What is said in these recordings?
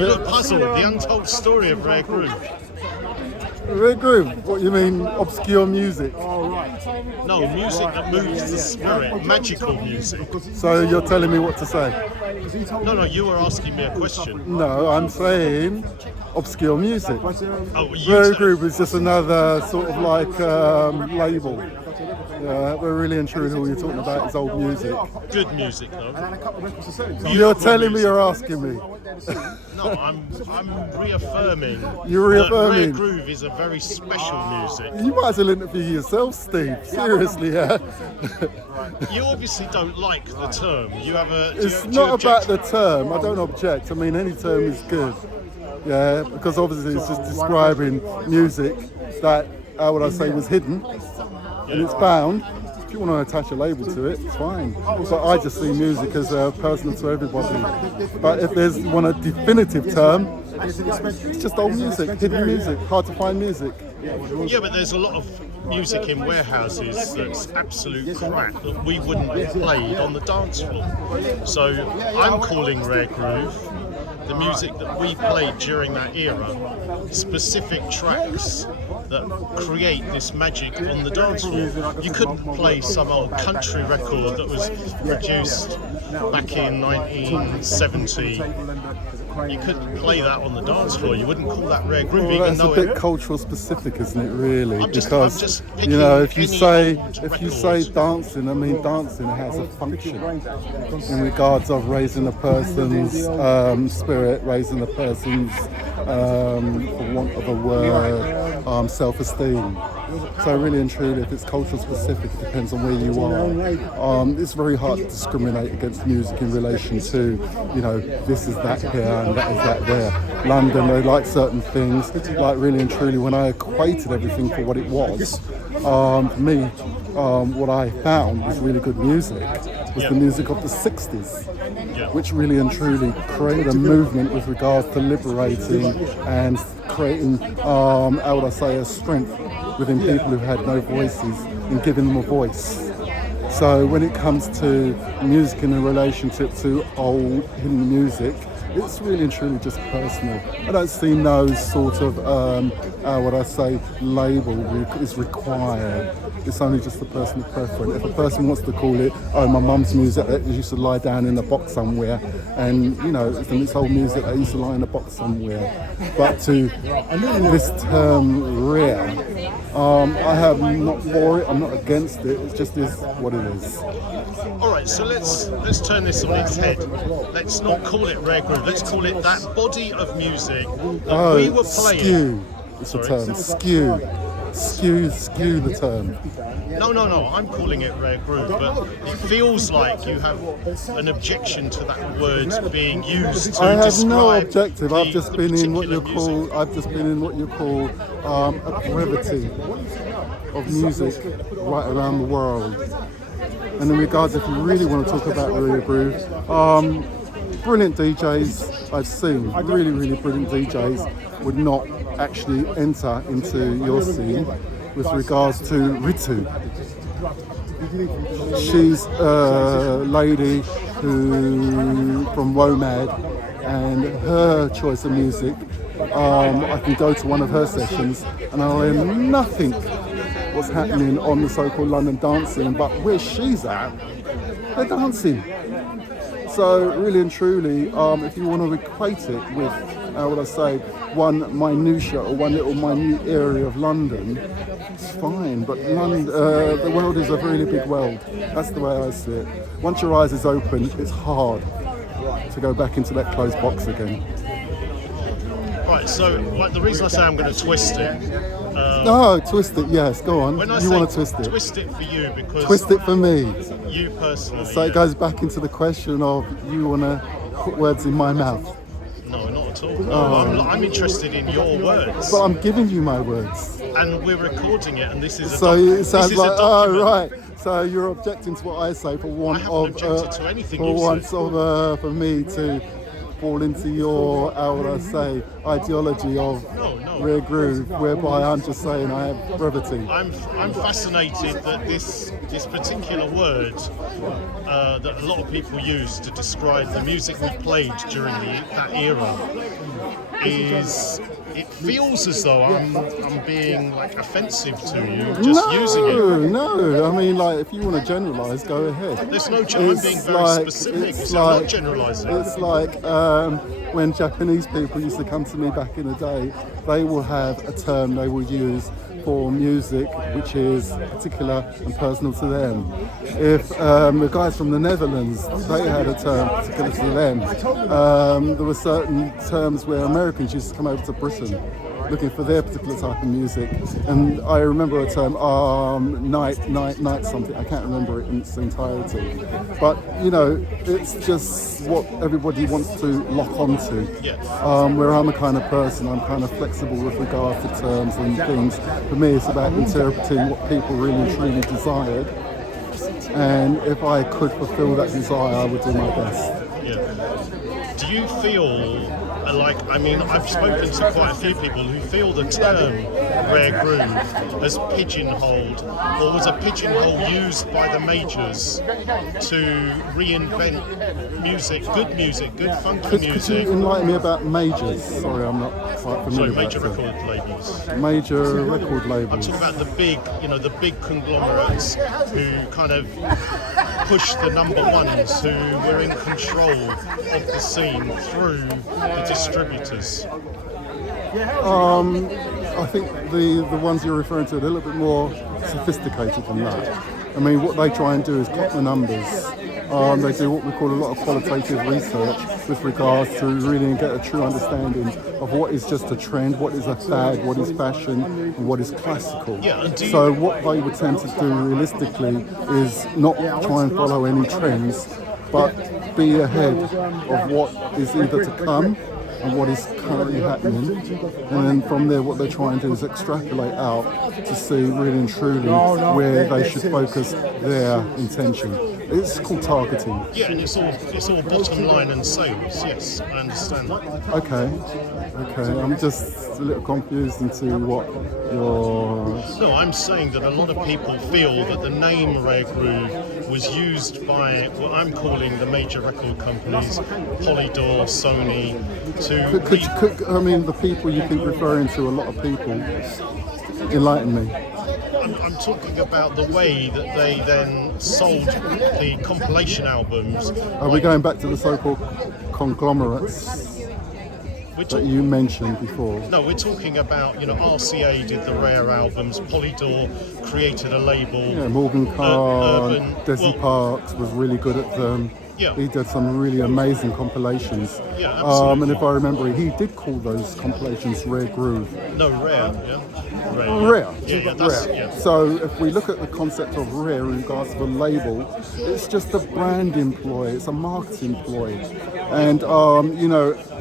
You look puzzled. The Untold Story of Raregroove. Regrude? What you mean, obscure music? No, music that moves the spirit, magical music. So you're telling me what to say? No, you were asking me a question. No, I'm saying obscure music. Oh, you Regrouve is just another sort of like label. Yeah, we're really and truly all you're talking about is old music. Good music, though. You're telling me, you're asking me. No, I'm reaffirming. You're reaffirming. That Raregroove is a very special music. You might as well interview yourself, Steve. Seriously, yeah. You obviously don't like the term. You have a. It's not about the term. I don't object. I mean, any term is good. Yeah, because obviously it's just describing music that, how would I say, was hidden. And it's bound. If you want to attach a label to it, it's fine. But I just see music as personal to everybody. But if there's a definitive term, it's just old music, hidden music, hard to find music. Yeah, but there's a lot of music in warehouses that's absolute crap that we wouldn't have played on the dance floor. So I'm calling Raregroove the music that we played during that era, specific tracks that create this magic on the dance floor. You couldn't play some old country record that was produced back in 1970. You couldn't play that on the dance floor. You wouldn't call that Raregroove, Well, even that's though a bit cultural specific, isn't it? Really, I'm just you know, if you say records. dancing, I mean dancing has a function in regards of raising a person's spirit, raising a person's, for want of a word, self-esteem. So really and truly, if it's cultural specific, it depends on where you are. It's very hard to discriminate against music in relation to, you know, this is that here and that is that there. London, they like certain things. Like really and truly, when I equated everything for what it was, for me, what I found was really good music was the music of the 60s, which really and truly created a movement with regards to liberating and creating, how would I say, a strength within people who had no voices and giving them a voice. So when it comes to music in a relationship to old hidden music, it's really and truly just personal. I don't see no sort of, how would I say, label is required. It's only just a personal preference. If a person wants to call it, oh, my mum's music that used to lie down in a box somewhere, and you know, it's old music that used to lie in a box somewhere. But to this term rare, I have not for it, I'm not against it, it just is what it is. Alright, so let's turn this on its head. Let's not call it Raregroove, let's call it that body of music that we were playing. Skew, it's a term, skew. Skew the term. No, I'm calling it Raregroove, but it feels like you have an objection to that word being used to I have describe no objective. I've just the been in what you particular call a brevity of music right around the world. And in regards, if you really want to talk about Raregroove, brilliant DJs I've seen, really brilliant DJs would not actually enter into your scene with regards to Ritu. She's a lady who from WOMAD, and her choice of music, I can go to one of her sessions and I'll hear nothing what's happening on the so-called London dance scene, but where she's at, they're dancing. So really and truly, if you want to equate it with, how would I say, one minutia or one little minute area of London, it's fine. But London, the world is a really big world. That's the way I see it. Once your eyes is open, it's hard to go back into that closed box again. Right, so the reason I say I'm going to twist it. No, twist it, yes, go on. When I you want to twist it? Twist it for you because... Twist it for me. You personally. So it goes back into the question of you want to put words in my mouth. No, not at all. No, I'm interested in your words. But I'm giving you my words. And we're recording it, and this is a So it sounds this is like, a document. oh, right. So you're objecting to what I say for want I of... haven't objected to anything for you once said. of, for me to fall into your, how would I say, ideology of Raregroove, whereby I'm just saying I have brevity. I'm fascinated that this particular word that a lot of people use to describe the music we played during that era is it feels as though I'm being like offensive to you just using it. No, I mean, like, if you want to generalise, go ahead. There's no, I'm being very specific. I'm not generalising. It's like when Japanese people used to come to me back in the day, they will have a term they will use for music which is particular and personal to them. If the guys from the Netherlands, they had a term particular to them. There were certain terms where Americans used to come over to Britain looking for their particular type of music, and I remember a term, night something, I can't remember it in its entirety, but you know, it's just what everybody wants to lock onto. Yes. Where I'm a kind of person, I'm kind of flexible with regard to terms and things. For me, it's about interpreting what people really truly desired, and if I could fulfill that desire, I would do my best. Yeah. Do you feel like, I mean, I've spoken to quite a few people who feel the term rare groove as pigeonholed, or was a pigeonhole used by the majors to reinvent music, good funky music. Could you enlighten me about majors? Sorry, I'm not quite familiar. Sorry, major record labels. Major record labels. I'm talking about the big, the big conglomerates who kind of push the number ones, who were in control of the scene through the distributors. I think the ones you're referring to are a little bit more sophisticated than that. I mean, what they try and do is clock the numbers. They do what we call a lot of qualitative research with regards to really get a true understanding of what is just a trend, what is a fad, what is fashion, and what is classical. Yeah, so what they would tend to do realistically is not try and follow any trends, but be ahead of what is either to come and what is currently happening, and then from there what they try and do is extrapolate out to see really and truly where they should focus their intention. It's called targeting. Yeah, and it's all bottom line and sales. Yes, I understand that. Okay. I'm just a little confused into what you're... No, I'm saying that a lot of people feel that the name RAREGROOVE was used by what I'm calling the major record companies, Polydor, Sony, I mean, the people you keep referring to, a lot of people, enlighten me. I'm talking about the way that they then sold the compilation albums. Are we going back to the so-called conglomerates that you mentioned before? No, we're talking about, RCA did the Rare albums, Polydor created a label. Yeah, Morgan Carr, Desi Parks was really good at them. Yeah. He did some really amazing compilations. Yeah, absolutely. And if I remember, he did call those compilations Rare Groove. No, Rare, yeah. Rare. Yeah. So if we look at the concept of Rare in regards to the label, it's just a brand employ, it's a marketing ploy. And,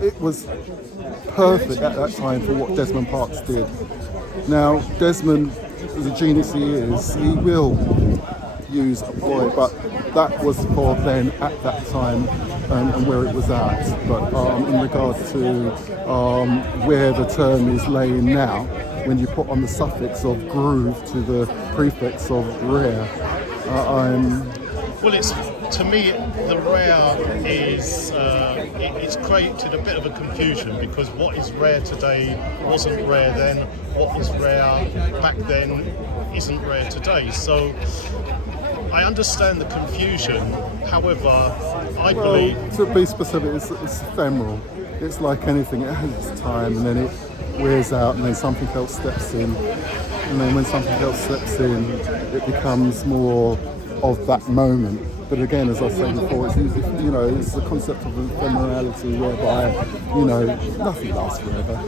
it was perfect at that time for what Desmond Parks did. Now, Desmond, as a genius he is, he will use a ploy, but that was for then at that time and where it was at. But in regards to where the term is laying now, when you put on the suffix of groove to the prefix of rare, well, to me, the rare is, it's created a bit of a confusion, because what is rare today wasn't rare then, what was rare back then isn't rare today. So I understand the confusion, however, I believe... To be specific, it's ephemeral. It's like anything, it has its time and then it wears out and then something else steps in. And then when something else steps in, it becomes more of that moment. But again, as I said before, it's the concept of ephemerality whereby, nothing lasts forever.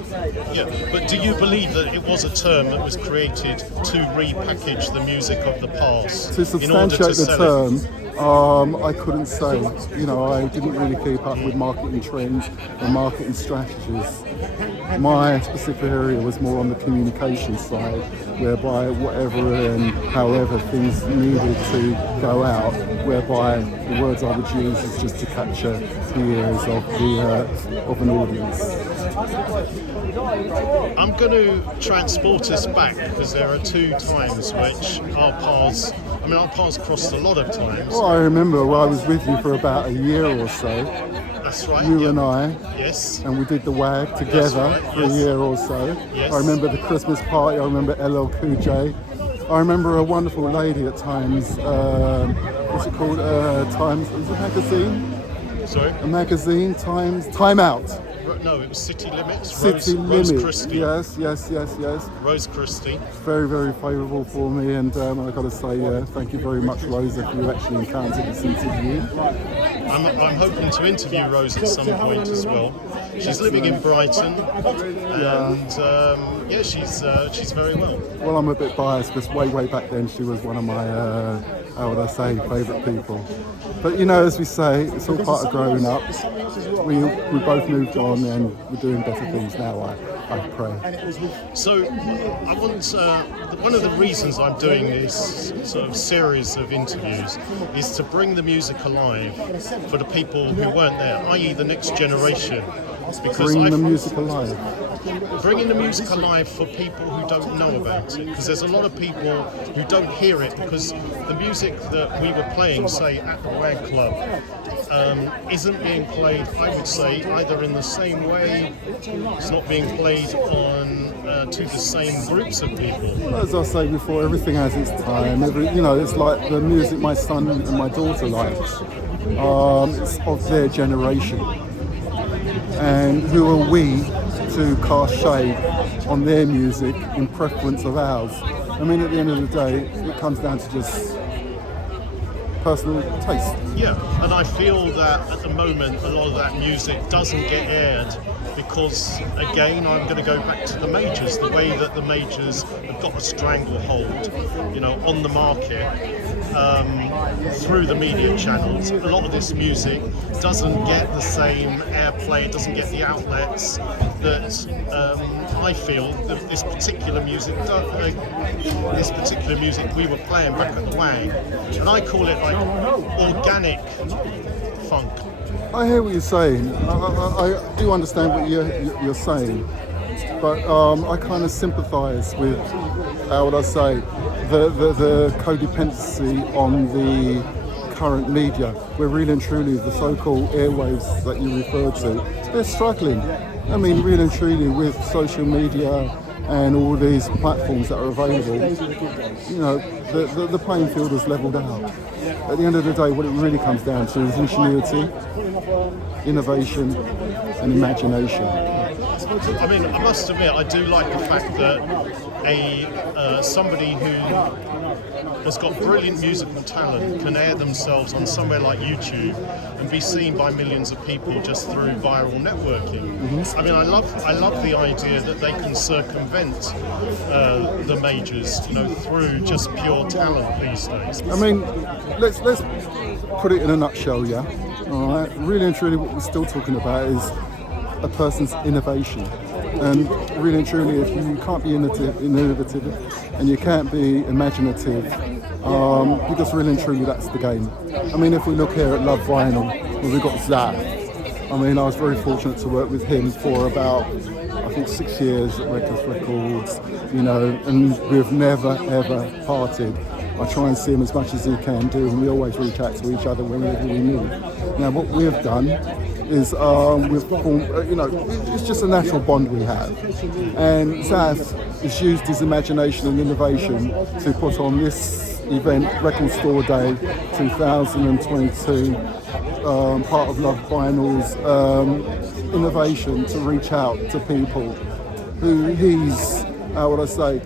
Yeah, but do you believe that it was a term that was created to repackage the music of the past? To substantiate the term, I couldn't say. I didn't really keep up with marketing trends and marketing strategies. My specific area was more on the communication side, whereby whatever and however things needed to go out, whereby the words I would use is just to capture the ears of an audience. I'm going to transport us back, because there are two times which our paths crossed a lot of times. Well, I remember I was with you for about a year or so. That's right. You and I. Yes. And we did the WAG together for a year or so. Yes. I remember the Christmas party. I remember LL Cool J. I remember a wonderful lady at Times. What's it called? Times. Is it a magazine? Sorry? A magazine. Times. Time Out. No, it was City Limits. Rose Christie. Yes. Rose Christie. Very, very favourable for me, and I've got to say thank you very much, Rosa, if you actually encountered this interview. I'm hoping to interview Rose at some point as well. She's living in Brighton, and she's very well. Well, I'm a bit biased because way back then she was one of my, how would I say, favourite people. But you know, as we say, it's all part of growing up. We both moved on and we're doing better things now, I pray. So I want one of the reasons I'm doing this sort of series of interviews is to bring the music alive for the people who weren't there, i.e. the next generation. Because Bringing the music alive. Bringing the music alive for people who don't know about it, because there's a lot of people who don't hear it, because the music that we were playing, say at the WAG Club, isn't being played, I would say, either in the same way, it's not being played on to the same groups of people. Well, as I say before, everything has its time. It's like the music my son and my daughter likes. It's of their generation. And who are we to cast shade on their music in preference of ours? I mean, at the end of the day, it comes down to just personal taste. Yeah, and I feel that at the moment a lot of that music doesn't get aired because, again, I'm going to go back to the majors, the way that the majors have got a stranglehold, on the market. Through the media channels, a lot of this music doesn't get the same airplay, it doesn't get the outlets that I feel that this particular music we were playing back at the WAG, and I call it like organic funk. I hear what you're saying. I do understand what you're saying, but I kind of sympathise with, how would I say, the codependency on the current media, where really and truly the so-called airwaves that you referred to, they're struggling. I mean, really and truly with social media and all these platforms that are available, the playing field is levelled out. At the end of the day, what it really comes down to is ingenuity, innovation and imagination. I mean, I must admit, I do like the fact that somebody who has got brilliant musical talent can air themselves on somewhere like YouTube and be seen by millions of people just through viral networking. Mm-hmm. I mean, I love the idea that they can circumvent the majors, through just pure talent these days. I mean, let's put it in a nutshell, yeah. All right. Really and truly, what we're still talking about is a person's innovation. And really and truly, if you can't be innovative and you can't be imaginative, because really and truly that's the game. I mean, if we look here at Love Vinyl, where we've got Zaf. I mean, I was very fortunate to work with him for about, I think, 6 years at Records, and we've never ever parted. I try and see him as much as he can do, and we always reach out to each other whenever we need. Now, what we've done is we've formed, it's just a natural bond we have. And Zaf has used his imagination and innovation to put on this event, Record Store Day 2022, part of Love Vinyl's innovation to reach out to people who he's, how would I say,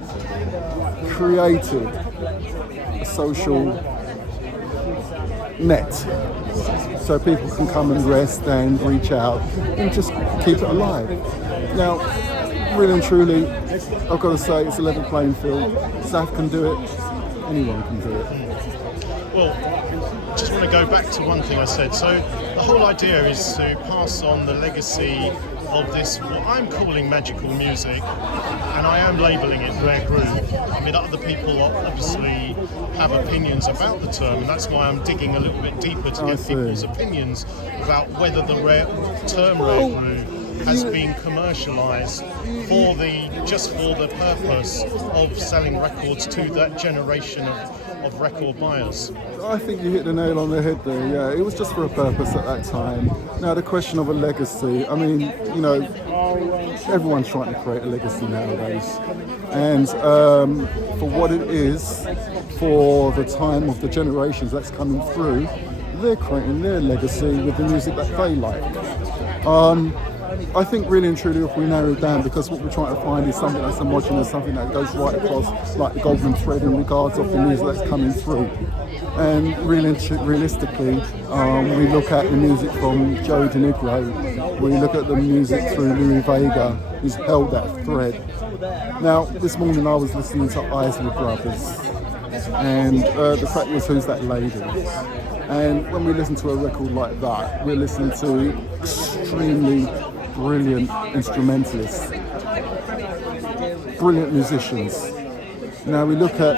created a social net so people can come and rest and reach out and just keep it alive. Now, really and truly, I've got to say it's a level playing field. Zaf can do it, anyone can do it. Well, just want to go back to one thing I said. So the whole idea is to pass on the legacy of this, what I'm calling magical music, and I am labelling it rare groove. I mean, other people obviously have opinions about the term, and that's why I'm digging a little bit deeper to get people's opinions about whether the term rare groove has been commercialised just for the purpose of selling records to that generation of record buyers? I think you hit the nail on the head there, yeah. It was just for a purpose at that time. Now, the question of a legacy, I mean, you know, everyone's trying to create a legacy nowadays. And for what it is, for the time of the generations that's coming through, they're creating their legacy with the music that they like. I think really and truly if we narrow it down, because what we're trying to find is something that's homogenous, something that goes right across like the golden thread in regards of the music that's coming through. And realistically, we look at the music from Joe DeNigro, we look at the music through Louis Vega, who's held that thread. Now, this morning I was listening to Isley Brothers, and the track was Who's That Lady? And when we listen to a record like that, we're listening to extremely brilliant instrumentalists, brilliant musicians. Now we look at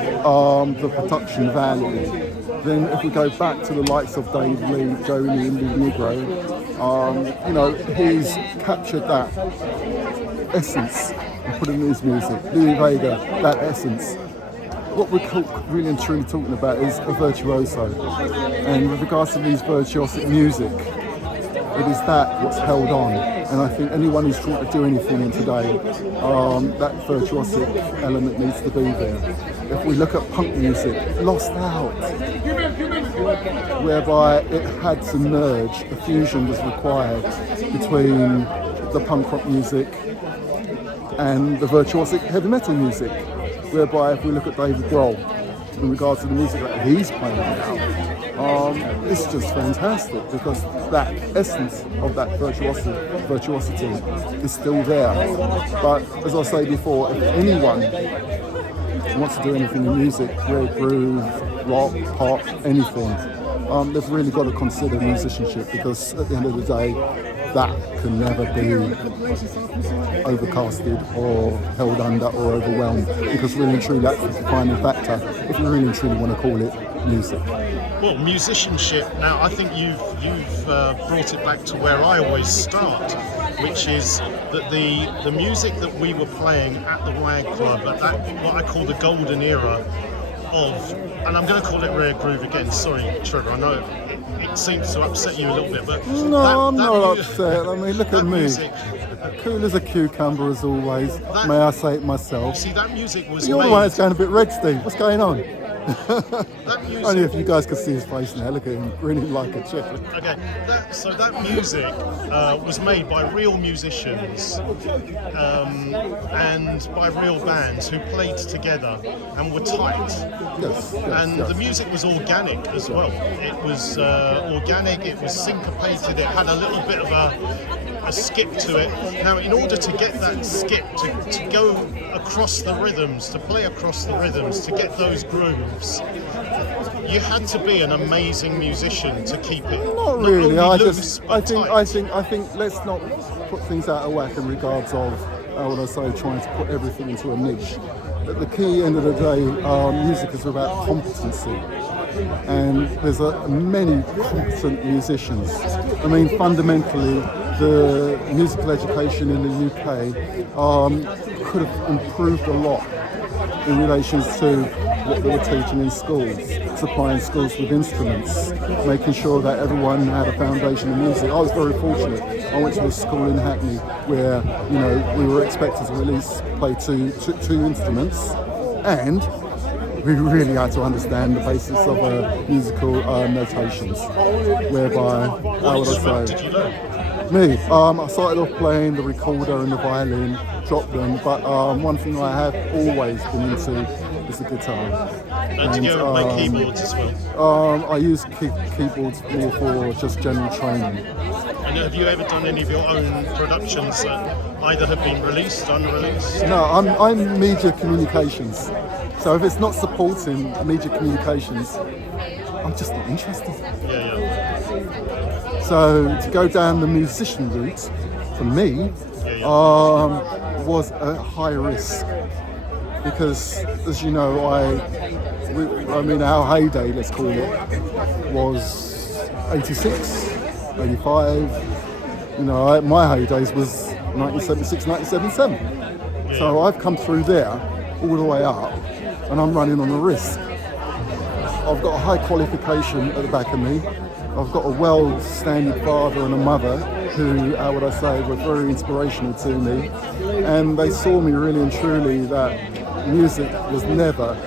the production value. Then if we go back to the likes of Dave Lee, Joe Lee and Lee Negro, you know, he's captured that essence and put it in his music. Louis Vega, that essence. What we're really and truly talking about is a virtuoso. And with regards to these virtuosic music, it is that what's held on. And I think anyone who's trying to do anything in today, that virtuosic element needs to be there. If we look at punk music, lost out, whereby it had to merge, a fusion was required between the punk rock music and the virtuosic heavy metal music, whereby if we look at David Grohl, in regards to the music that he's playing now, it's just fantastic because that essence of that virtuosity is still there. But as I say before, if anyone wants to do anything in music, RAREGROOVE, rock, pop, anything, they've really got to consider musicianship, because at the end of the day, that can never be overcasted or held under or overwhelmed, because really and truly that's the defining factor if you really and truly want to call it music. Well, musicianship, now I think you've brought it back to where I always start, which is that the music that we were playing at the WAG Club, at that what I call the golden era of, and I'm going to call it RAREGROOVE again, sorry Trevor, I know it seems to upset you a little bit, but no, I'm not upset. I mean, look at me. Music, cool as a cucumber as always, may I say it myself. See, that music was You're the one that's going a bit red, Steve. What's going on? That music, only if you guys could see his face now. Look at him grinning like a chicken. Okay, so that music was made by real musicians and by real bands who played together and were tight. Yes, and the music was organic as well. It was organic, it was syncopated, it had a little bit of a skip to it. Now, in order to get that skip, to go across the rhythms, to play across the rhythms, to get those grooves, you had to be an amazing musician to keep it. Not really. I think let's not put things out of whack in regards of, how would I say, trying to put everything into a niche. At the key end of the day, music is about competency. And there's many competent musicians. I mean, fundamentally, the musical education in the UK could have improved a lot in relation to what they were teaching in schools, supplying schools with instruments, making sure that everyone had a foundation in music. I was very fortunate. I went to a school in Hackney where, you know, we were expected to at least play two instruments, and we really had to understand the basis of musical notations, whereby, how would I say? Did you learn? Me, I started off playing the recorder and the violin, dropped them, but one thing I have always been into is the guitar. And did you ever play keyboards as well? I use keyboards more for just general training. And have you ever done any of your own productions that either have been released, unreleased? No, I'm media communications. So if it's not supporting media communications, I'm just not interested. Yeah. So to go down the musician route, for me, was a high risk. Because, as you know, I mean, our heyday, let's call it, was 86, 85. You know, my heydays was 1976, 1977. Yeah. So I've come through there, all the way up, and I'm running on a risk. I've got a high qualification at the back of me. I've got a well-standing father and a mother who, how would I say, were very inspirational to me. And they saw me really and truly that music was never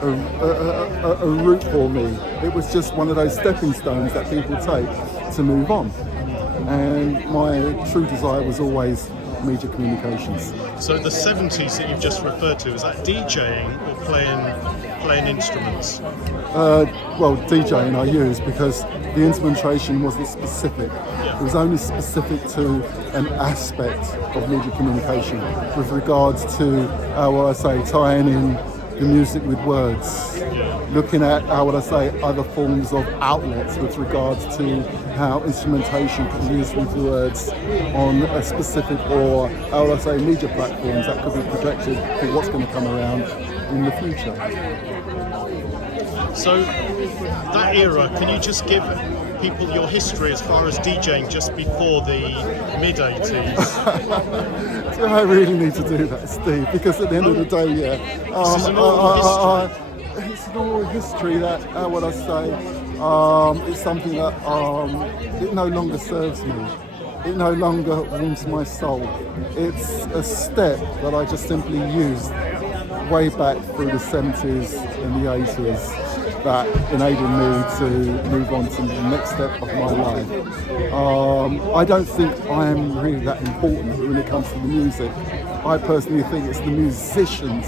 a route for me. It was just one of those stepping stones that people take to move on. And my true desire was always media communications. So the 70s that you've just referred to, is that DJing or playing instruments? Well, DJing I used because the instrumentation wasn't specific. It was only specific to an aspect of media communication with regards to, how would I say, tying in the music with words, looking at, how would I say, other forms of outlets with regards to how instrumentation can be used with words on a specific, or how would I say, media platforms that could be projected for what's going to come around in the future. So that era, can you just give people your history as far as DJing just before the mid-80s? Do I really need to do that, Steve? Because at the end of the day, this is an oral history. It's an oral history that, how would I say, it's something that it no longer serves me. It no longer warms my soul. It's a step that I just simply used way back through the 70s and the 80s that enabled me to move on to the next step of my life. I don't think I'm really that important when it comes to the music. I personally think it's the musicians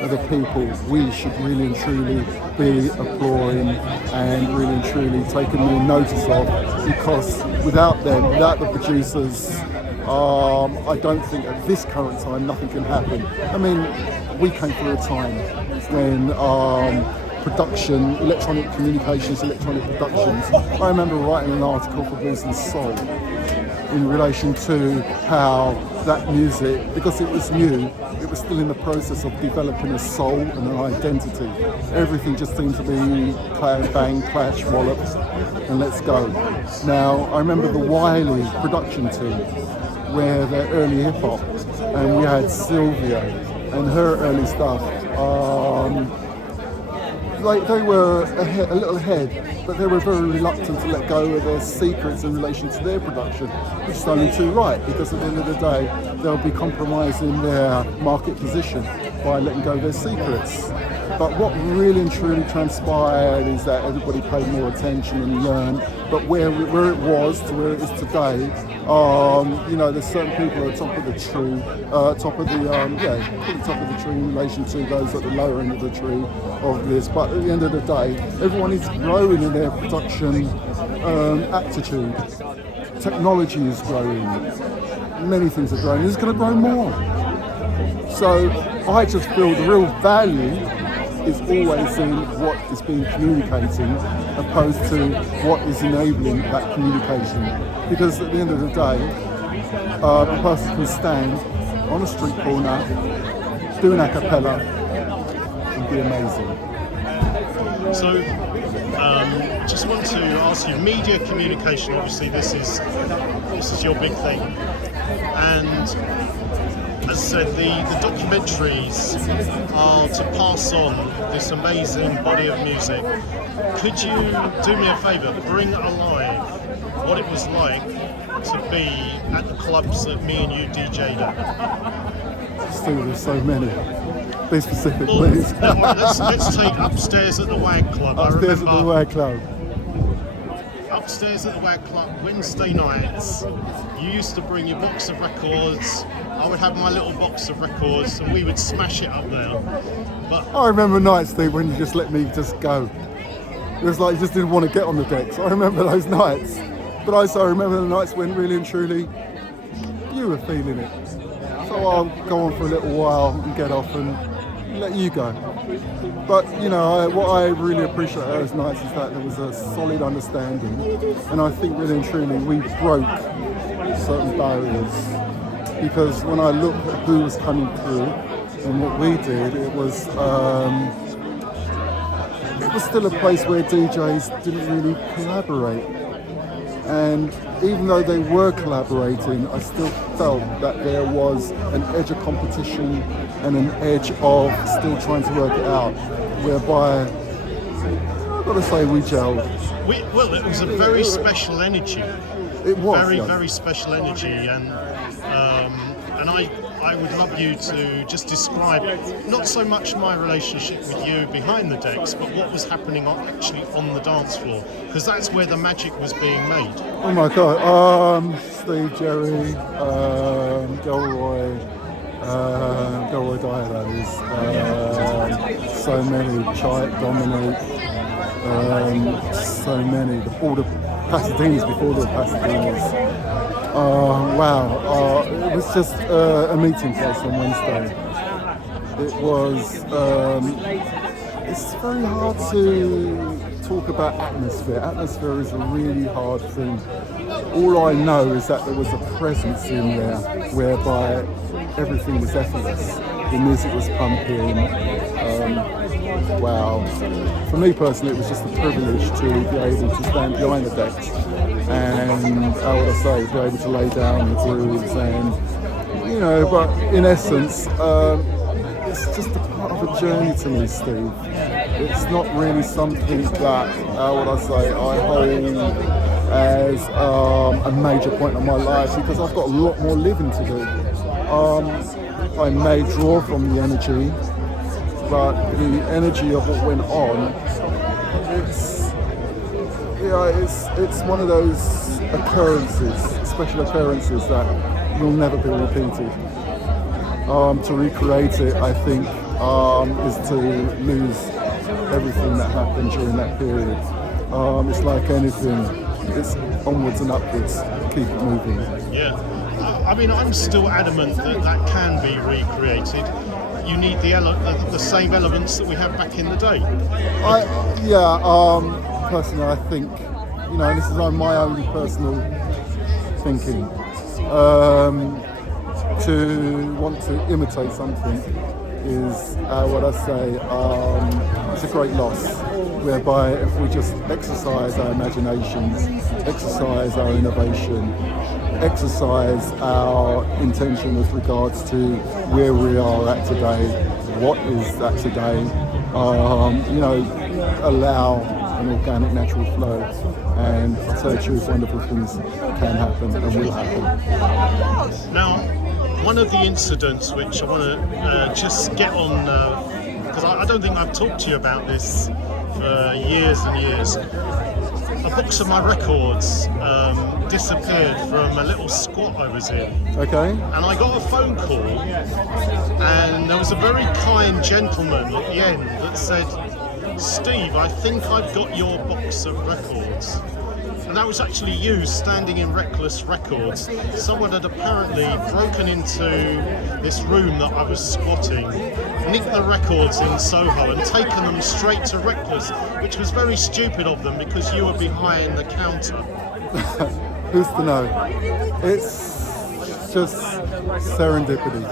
are the people we should really and truly be applauding and really and truly taking more notice of, because without them, without the producers, I don't think at this current time nothing can happen. I mean, we came through a time when production, electronic communications, electronic productions. I remember writing an article for Blues and Soul in relation to how that music, because it was new, it was still in the process of developing a soul and an identity. Everything just seemed to be bang, clash, wallop, and let's go. Now, I remember the Wiley production team, where they're early hip hop, and we had Sylvia and her early stuff. They were a little ahead, but they were very reluctant to let go of their secrets in relation to their production, which is only too right, because at the end of the day, they'll be compromising their market position by letting go of their secrets. But what really and truly transpired is that everybody paid more attention and learned, but where it was to where it is today, there's certain people at the top of the tree, top of the tree in relation to those at the lower end of the tree of this. But at the end of the day, everyone is growing in their production aptitude. Technology is growing. Many things are growing. It's going to grow more. So I just feel the real value is always in what is being communicating, opposed to what is enabling that communication. Because at the end of the day, a person can stand on a street corner, doing a cappella, and be amazing. So, just want to ask you, media communication, obviously this is your big thing. And as I said, the documentaries are to pass on this amazing body of music. Could you do me a favour, bring alive what it was like to be at the clubs that me and you DJ'd at? Still, there's so many. Be specific, please. Let's take Upstairs at the Wag Club. Upstairs at the Wag Club. Upstairs at the Wag Club, Wednesday nights, you used to bring your box of records. I would have my little box of records and we would smash it up there. But I remember nights, Steve, when you just let me just go. It was like you just didn't want to get on the decks. I remember those nights. But I also remember the nights when really and truly you were feeling it. So I'll go on for a little while and get off and let you go. But what I really appreciate those nights is that there was a solid understanding, and I think really and truly we broke certain barriers, because when I look at who was coming through and what we did, it was still a place where DJs didn't really collaborate. And even though they were collaborating, I still felt that there was an edge of competition and an edge of still trying to work it out, whereby I've got to say we gelled. Well, it was a very special energy. It was very, very special energy, and I would love you to just describe not so much my relationship with you behind the decks, but what was happening actually on the dance floor, because that's where the magic was being made. Oh my God, Steve, Jerry, Delroy Dyer, that is, so many, Chite, Dominic, so many, all the Pasadenas before the Pasadenas. Wow, it was just a meeting place on Wednesday. It was, it's very hard to talk about atmosphere. Atmosphere is a really hard thing. All I know is that there was a presence in there whereby everything was effortless. The music was pumping. Wow. For me personally, it was just a privilege to be able to stand behind the decks and, how would I say, be able to lay down the grooves and, you know, but in essence, it's just a part of a journey to me, Steve. It's not really something that, how would I say, I hold as a major point of my life, because I've got a lot more living to do. I may draw from the energy, but the energy of what went on, it's one of those occurrences, special occurrences that will never be repeated. To recreate it, I think, is to lose everything that happened during that period. It's like anything, it's onwards and upwards, keep it moving. Yeah, I mean, I'm still adamant that can be recreated. You need the same elements that we had back in the day. Personally, I think, you know, this is my own personal thinking. To want to imitate something is, what I say, it's a great loss. Whereby if we just exercise our imaginations, exercise our innovation, exercise our intention with regards to where we are at today, what is that today, you know, allow an organic natural flow, and I'll tell you the truth, wonderful things can happen and will happen. Now, one of the incidents which I want to just get on, because I don't think I've talked to you about this for years and years. A box of my records disappeared from a little squat I was in. Okay. And I got a phone call, and there was a very kind gentleman at the end that said, "Steve, I think I've got your box of records." And that was actually you standing in Reckless Records. Someone had apparently broken into this room that I was squatting, nicked the records in Soho and taken them straight to Reckless, which was very stupid of them because you were behind the counter. Who's to know? It's just serendipity.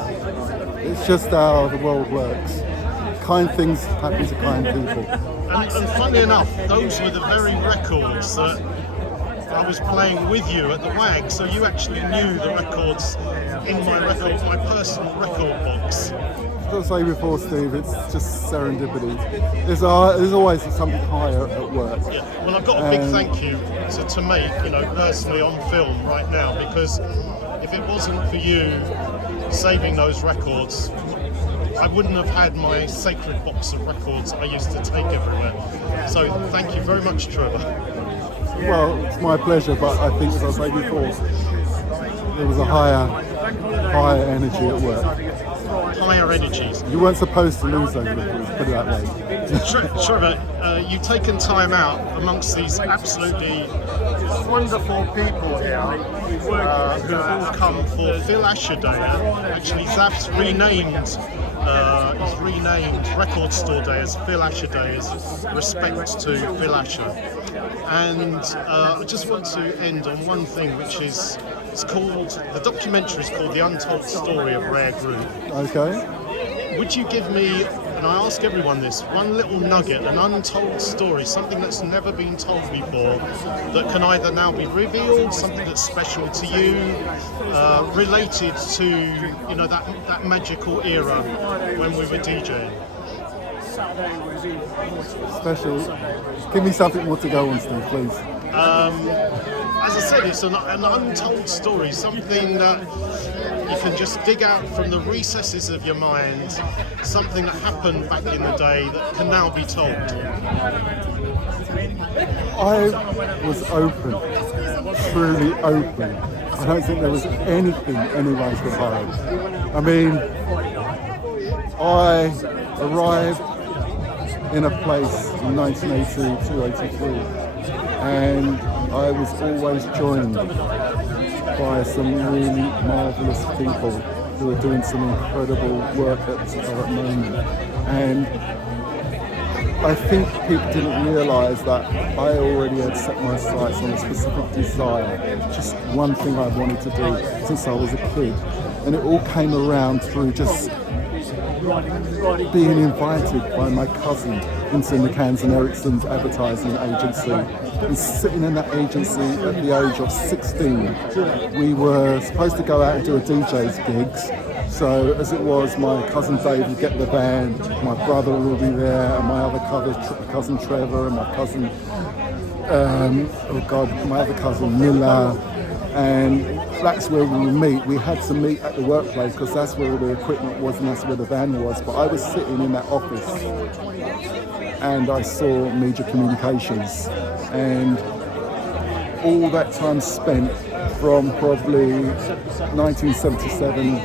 It's just how the world works. Kind things happen to kind people. And funnily enough, those were the very records that I was playing with you at the WAG, so you actually knew the records in my personal record box. As I say before, Steve, it's just serendipity. There's always something higher at work. Yeah. Well, I've got a big thank you to me, you know, personally on film right now, because if it wasn't for you saving those records, I wouldn't have had my sacred box of records I used to take everywhere. So thank you very much, Trevor. Well, it's my pleasure, but I think, as I say before, there was a higher energy at work. Higher energies. You weren't supposed to lose those records, put it that way. Trevor, you've taken time out amongst these absolutely wonderful people here who have all come for Phil Asher Day. Actually, Zaf's renamed Record Store Day as Phil Asher Day as respect to Phil Asher. And I just want to end on one thing, which is, the documentary is called The Untold Story of Raregroove. Okay. Would you give me, and I ask everyone this, one little nugget, an untold story, something that's never been told before, that can either now be revealed, something that's special to you, related to, you know, that magical era when we were DJing? Special. Give me something more to go on, Steve, please. As I said, it's an untold story, something that you can just dig out from the recesses of your mind, something that happened back in the day that can now be told. I was open, truly open. I don't think there was anything anyone could hide. I mean, I arrived in a place in 1982 to 83, and I was always joined by some really marvellous people who are doing some incredible work at this current moment. And I think people didn't realise that I already had set my sights on a specific desire, just one thing I wanted to do since I was a kid. And it all came around through just being invited by my cousin into McCann's and Ericsson's advertising agency. And sitting in that agency at the age of 16, we were supposed to go out and do a DJ's gigs. So as it was, my cousin Dave would get the band, my brother would be there, and my other cousin Trevor, and my cousin, my other cousin Miller, and that's where we would meet. We had to meet at the workplace because that's where all the equipment was and that's where the van was. But I was sitting in that office and I saw Media Communications, and all that time spent from probably 1977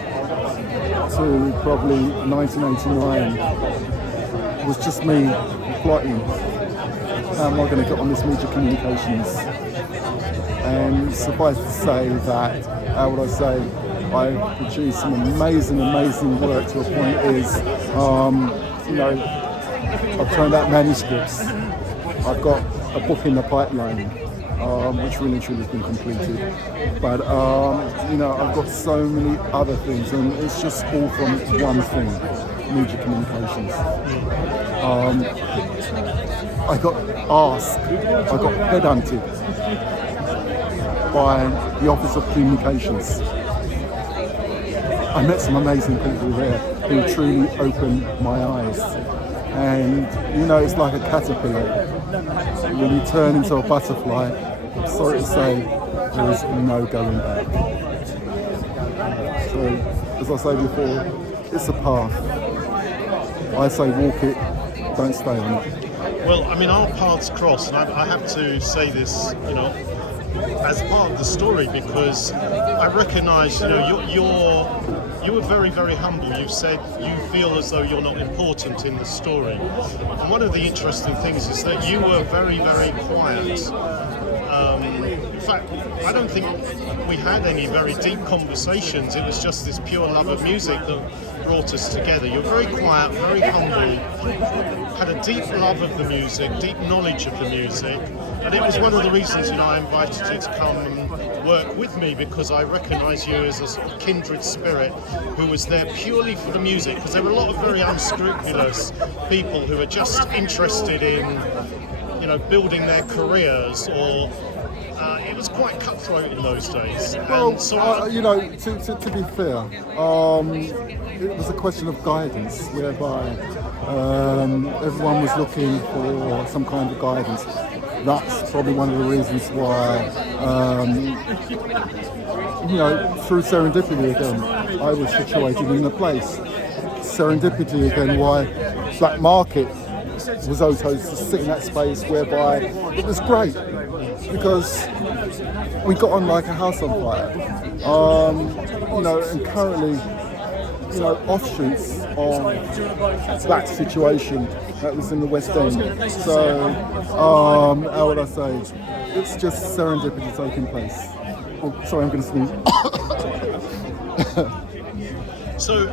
to probably 1989 was just me plotting, how am I going to get on this Media Communications? And suffice to say that, how would I say, I produced some amazing work to a point is, I've turned out manuscripts. I've got a book in the pipeline, which really truly has been completed. But, I've got so many other things, and it's just all from one thing, Media Communications. I got asked, I got headhunted by the Office of Communications. I met some amazing people there who truly opened my eyes. And it's like a caterpillar. When you turn into a butterfly, I'm sorry to say, there is no going back. So, as I say before, it's a path. I say walk it, don't stay on it. Well, I mean, our paths cross, and I have to say this, as part of the story, because I recognise, you were very, very humble. You've said you feel as though you're not important in the story. And one of the interesting things is that you were very, very quiet. In fact, I don't think we had any very deep conversations. It was just this pure love of music that brought us together. You're very quiet, very humble, had a deep love of the music, deep knowledge of the music. And it was one of the reasons, I invited you to come and work with me, because I recognise you as a kindred spirit who was there purely for the music, because there were a lot of very unscrupulous people who are just interested in, building their careers, or it was quite cutthroat in those days. Well, so to be fair, it was a question of guidance, whereby everyone was looking for some kind of guidance. That's probably one of the reasons why, through serendipity again, I was situated in the place. Serendipity again, why Black Market was also to sit in that space, whereby it was great because we got on like a house on fire. And currently, offshoots of that situation that was in the West End. So, how would I say? It's just serendipity taking place. Oh, sorry, I'm going to sneeze. So,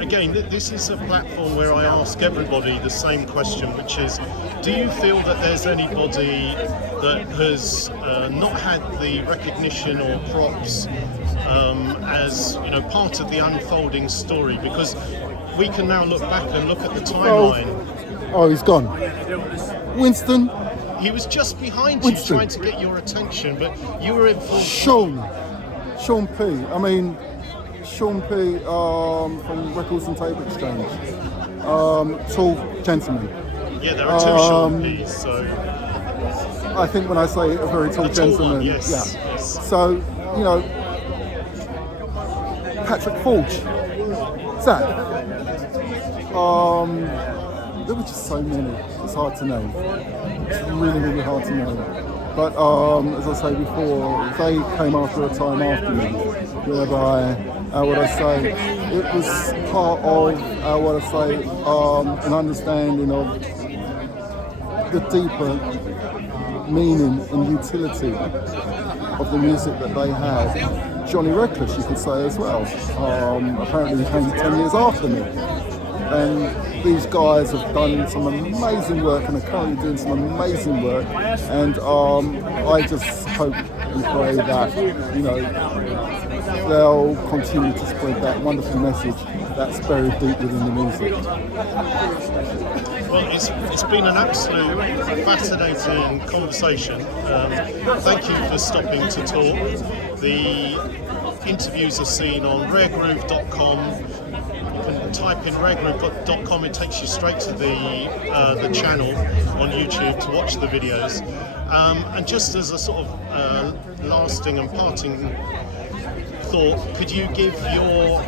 again, this is a platform where I ask everybody the same question, which is, do you feel that there's anybody that has not had the recognition or props as part of the unfolding story? Because we can now look back and look at the timeline. Oh, he's gone. Winston? He was just behind you, trying to get your attention, but you were in full... Sean P. Sean P. From Records and Tape Exchange. Tall gentleman. Yeah, there are two Sean P's, so... I think when I say a very tall gentleman, one, yes, yeah. yes. So, you know, Patrick Forge, Zach. There were just so many. It's hard to name. It's really, really hard to name. But as I say before, they came after a time after me, whereby, what I say, it was part of, what I say, an understanding of the deeper meaning and utility of the music that they had. Johnny Reckless, you could say as well. Apparently he came 10 years after me. And these guys have done some amazing work and are currently doing some amazing work. And I just hope and pray that, you know, they'll continue to spread that wonderful message that's buried deep within the music. Well, it's been an absolute fascinating conversation. Thank you for stopping to talk. The interviews are seen on raregroove.com. You can type in raregroove.com, it takes you straight to the channel on YouTube to watch the videos. And just as a sort of lasting and parting thought, could you give your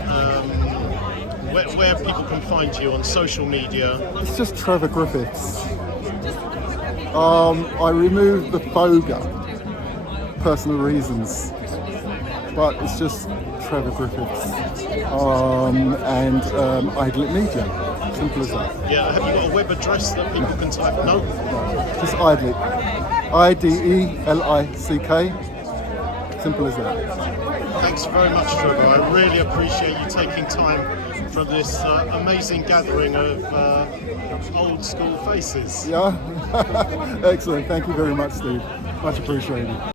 where people can find you on social media? It's just Trevor Griffiths. I removed the Boga, personal reasons, but it's just Trevor Griffiths and Idlet Media. Simple as that. Yeah, have you got a web address that people can type? No? Just Idlet. IDELICK. Simple as that. Thanks very much, Trevor. I really appreciate you taking time from this amazing gathering of old school faces. Yeah, excellent. Thank you very much, Steve. Much appreciated.